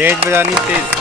तेज बजानी तेज।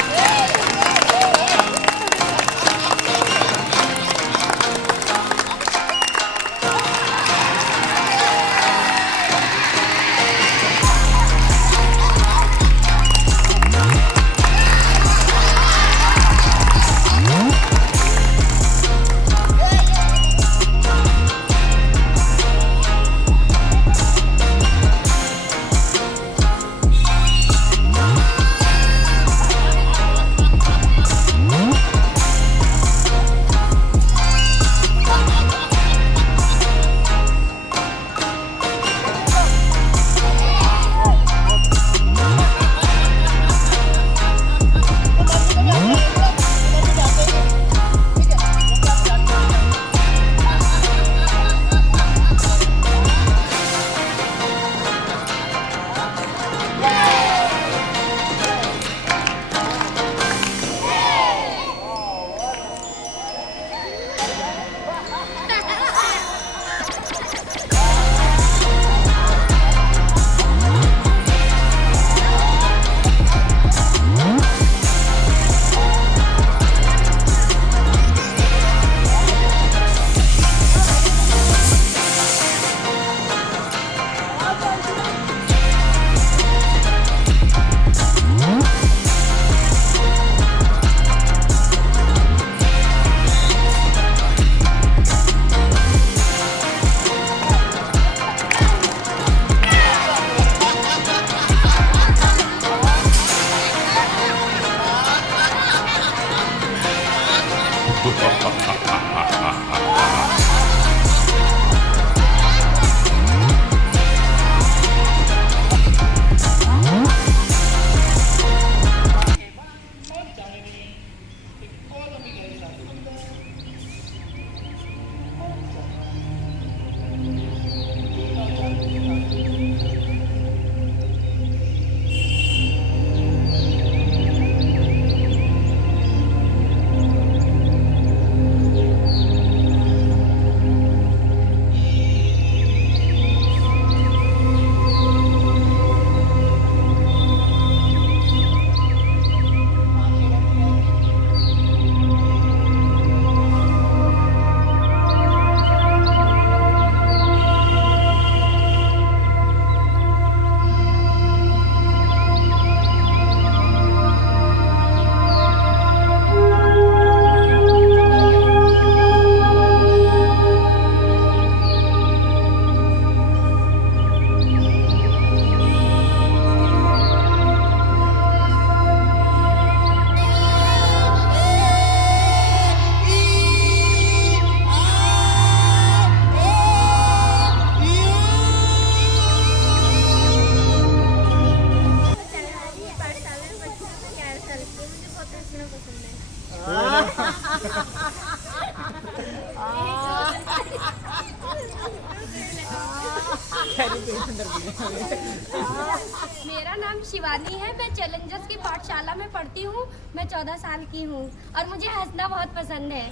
मेरा नाम शिवानी है। मैं चैलेंजर्स की पाठशाला में पढ़ती हूँ। मैं 14 साल की हूँ और मुझे हंसना बहुत पसंद है।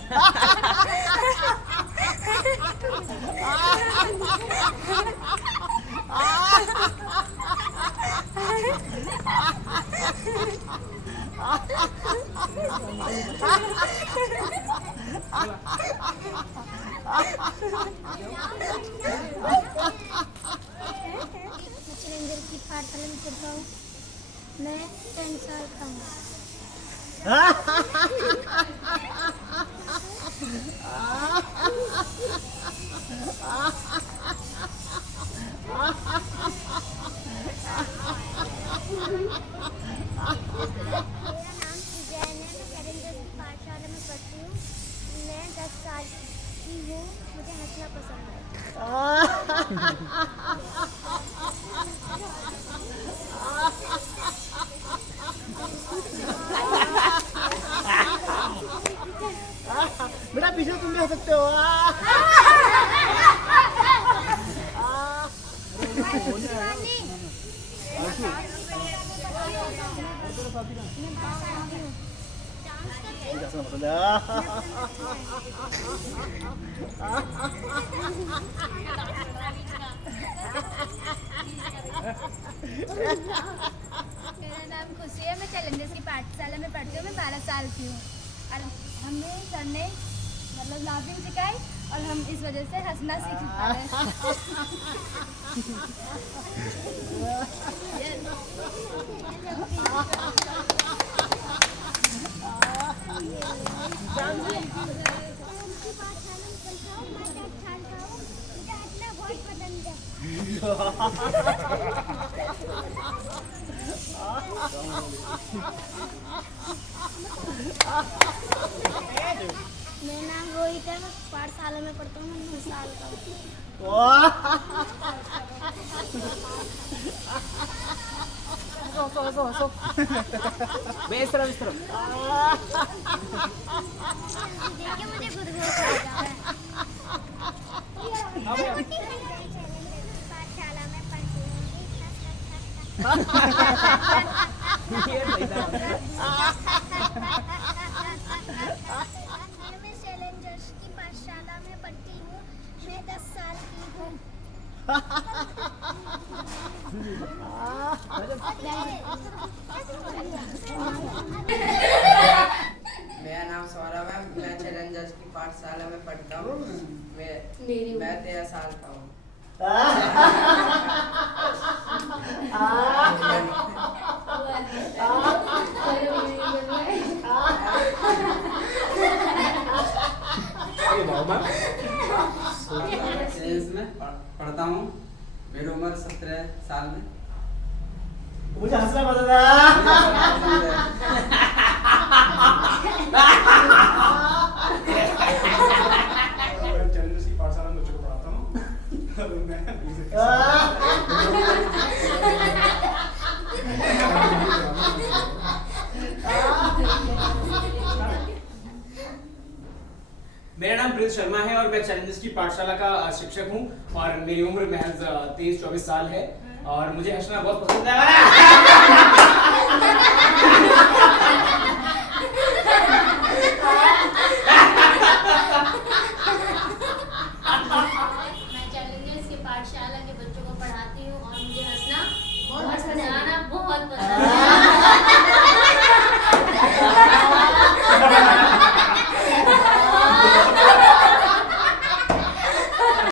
चैलेंजर की पाठशाला में पढ़ता हूँ। मैं 10 साल का हूँ। मैं 10 साल की हूँ। मुझे हंसना पसंद है। बेटा पीछे तुम भी हो सकते हो। मेरा नाम खुशी है। मैं चैलेंजर्स पाठशाला में पढ़ती हूँ। मैं 12 साल की हूँ और हमें सर ने मतलब लाफिंग सिखाई और हम इस वजह से हंसना सीख पा रहे मेरा नाम रोहित है। मैं पाठशाला में पढ़ता हूँ। मैं 9 साल का हूँ। बेसरम देखिए मुझे खुद बहुत मजा आ रहा है। पाठशाला में पढ़ती हूँ। मैं चैलेंजर्स की पाठशाला में पढ़ती हूँ। मैं 10 साल की हूँ। मेरा नाम सौरभ है। मैं चैलेंजर्स की पाठशाला में पढ़ता हूँ। मैं 13 साल का हूँ। चैलेंज में पढ़ता हूँ। मेरी उम्र 17 साल में। मुझे हंसना पसंद है। चैलेंजर्स की पाठशाला में बच्चों को पढ़ाता हूँ। मेरा नाम प्रिंस शर्मा है और मैं चैलेंजर्स की पाठशाला का शिक्षक हूँ और मेरी उम्र महज 23-24 साल है और मुझे हंसना बहुत पसंद है। मैं चैलेंजर्स की पाठशाला के बच्चों को पढ़ाती हूँ और मुझे